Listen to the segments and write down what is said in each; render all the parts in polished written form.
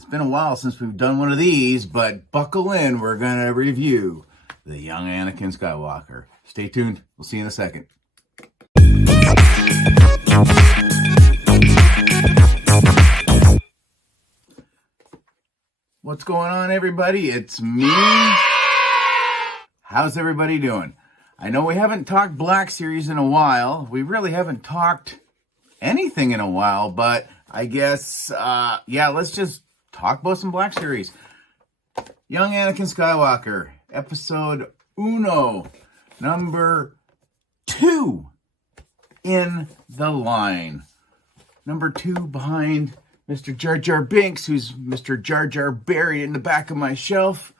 It's been a while since we've done one of these, but buckle in. We're going to review the young Anakin Skywalker. Stay tuned. We'll see you in a second. What's going on, everybody? It's me. How's everybody doing? I know we haven't talked Black Series in a while. We really haven't talked anything in a while, but I guess, let's just talk about some Black Series. Young Anakin Skywalker, episode uno, number 2 in the line. Number 2 behind Mr. Jar Jar Binks, who's Mr. Jar Jar buried in the back of my shelf.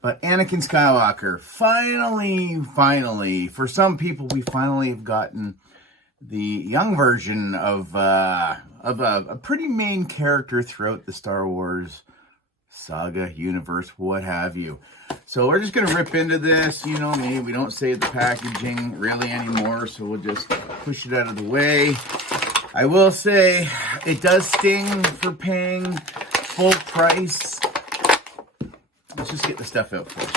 But Anakin Skywalker, finally, for some people, we finally have gotten the young version of a pretty main character throughout the Star Wars saga, universe, what have you. So we're just going to rip into this. You know me, we don't save the packaging really anymore, so we'll just push it out of the way. I will say, it does sting for paying full price. Let's just get the stuff out first.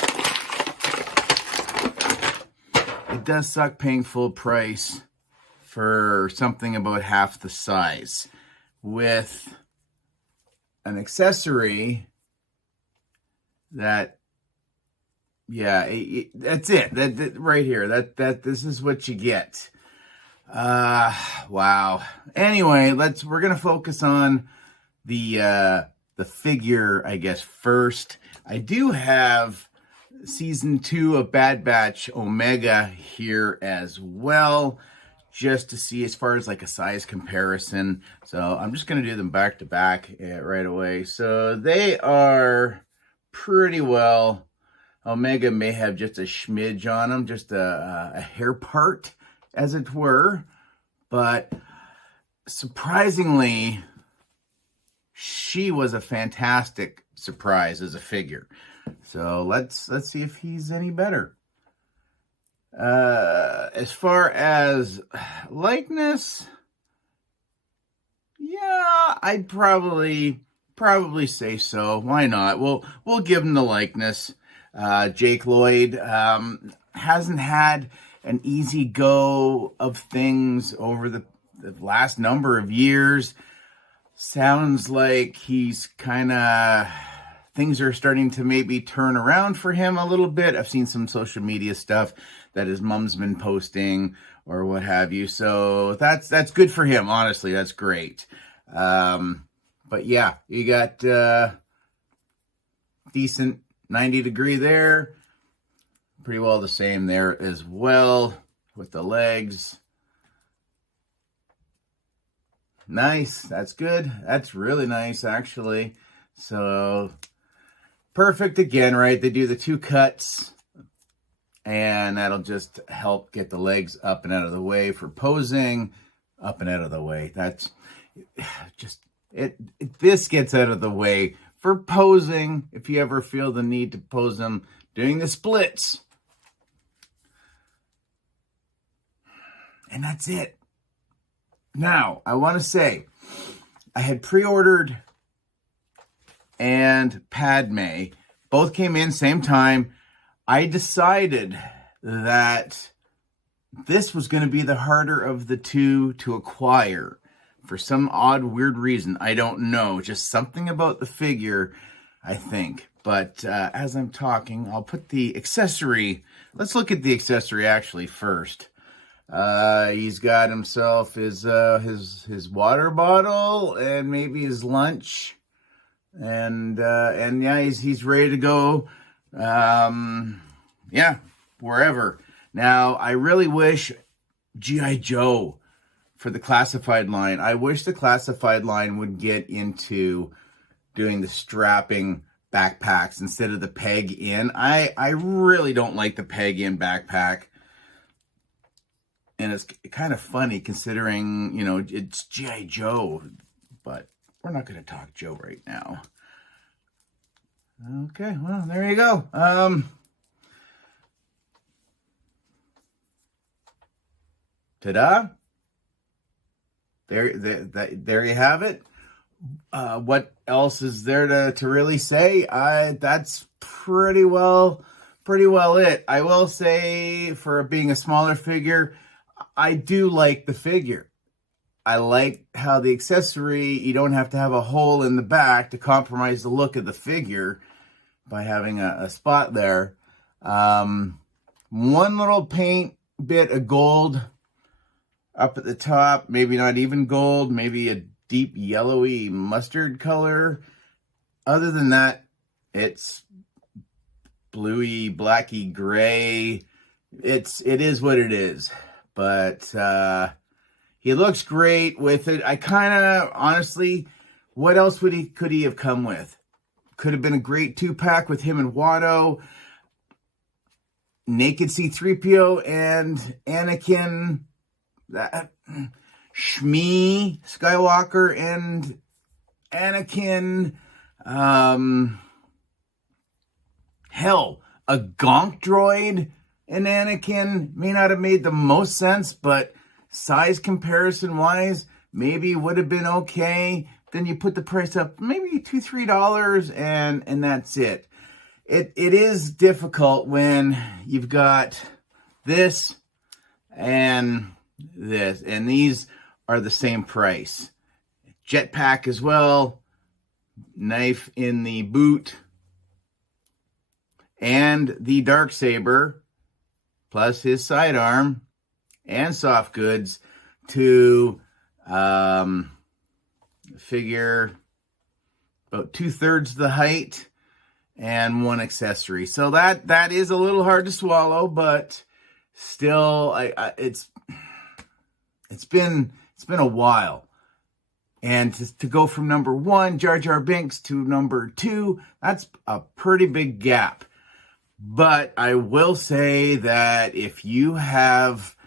It does suck paying full price for something about half the size with an accessory that, that's it. That right here. That this is what you get. Wow. Anyway, we're gonna focus on the figure, I guess, first. I do have season 2 of Bad Batch Omega here as well, just to see as far as like a size comparison. So I'm just going to do them back to back right away. So they are pretty well. Omega may have just a smidge on them, just a hair part, as it were. But surprisingly, she was a fantastic surprise as a figure. So let's see if he's any better. As far as likeness, yeah, I'd probably say so. Why not? We'll give him the likeness. Jake Lloyd hasn't had an easy go of things over the last number of years. Sounds like he's kind of, things are starting to maybe turn around for him a little bit. I've seen some social media stuff that his mom's been posting or what have you. So that's good for him. Honestly, that's great. But yeah, you got decent 90 degree there. Pretty well the same there as well with the legs. Nice. That's good. That's really nice, actually. So perfect again, right? They do the 2 cuts, and that'll just help get the legs up and out of the way for posing. Up and out of the way. That's just it. This gets out of the way for posing. If you ever feel the need to pose them doing the splits, and that's it. Now, I want to say, I had pre-ordered and Padme. Both came in same time. I decided that this was going to be the harder of the 2 to acquire. For some odd, weird reason. I don't know. Just something about the figure, I think. But as I'm talking, I'll put the accessory. Let's look at the accessory actually first. He's got himself his water bottle and maybe his lunch, and yeah, he's ready to go. Wherever. Now, I really wish G.I. Joe for the classified line. I wish the classified line would get into doing the strapping backpacks instead of the peg in. I really don't like the peg in backpack. And it's kind of funny considering, you know, it's G.I. Joe, but we're not going to talk Joe right now. Okay, well, there you go. Ta-da! There you have it. What else is there to really say? That's pretty well it. I will say, for being a smaller figure, I do like the figure. I like how the accessory, you don't have to have a hole in the back to compromise the look of the figure by having a spot there. One little paint bit of gold up at the top, maybe not even gold, maybe a deep yellowy mustard color. Other than that, it's bluey, blacky, gray. It is what it is. But he looks great with it. I kind of, honestly, what else could he have come with? Could have been a great 2-pack with him and Watto, naked C-3PO and Anakin, Shmi Skywalker and Anakin. Hell, a gonk droid and Anakin may not have made the most sense, but size comparison wise, maybe would have been okay. Then you put the price up maybe $2-3 and that's it. It is difficult when you've got this and this, and these are the same price. Jetpack as well, knife in the boot, and the Darksaber, plus his sidearm and soft goods to figure about 2/3 the height and one accessory. So that is a little hard to swallow, but still, it's been a while. And to go from number 1, Jar Jar Binks, to number 2, that's a pretty big gap. But I will say that if you have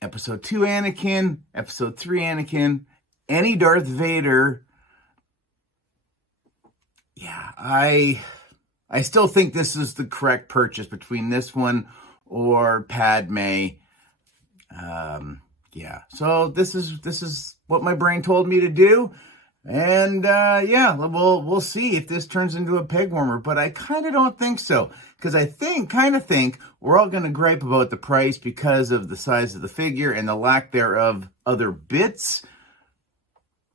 Episode 2 Anakin, Episode 3 Anakin, any Darth Vader, yeah, I still think this is the correct purchase between this one or Padme. Yeah, so this is what my brain told me to do. And yeah, we'll see if this turns into a peg warmer, but I kind of don't think so, because I kind of think we're all going to gripe about the price because of the size of the figure and the lack thereof other bits,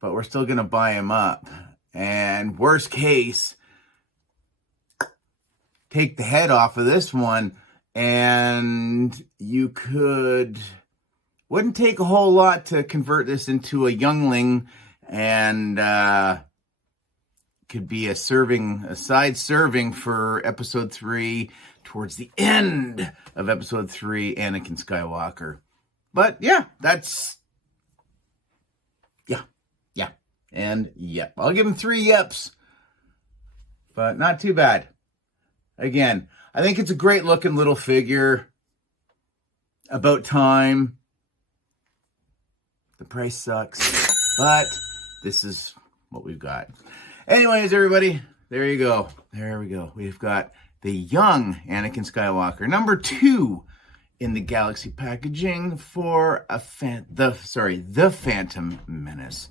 but we're still going to buy them up. And worst case, take the head off of this one, and you wouldn't take a whole lot to convert this into a youngling, and could be a side serving for Episode 3 towards the end of Episode 3, Anakin Skywalker. But yeah, and yep. I'll give him 3 yeps, but not too bad. Again, I think it's a great looking little figure. About time. The price sucks, but this is what we've got. Anyways, everybody, there you go. There we go. We've got the young Anakin Skywalker, number 2 in the Galaxy packaging for the Phantom Menace.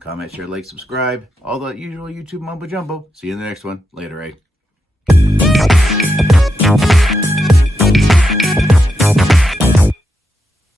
Comment, share, like, subscribe, all the usual YouTube mumbo jumbo. See you in the next one. Later, eh?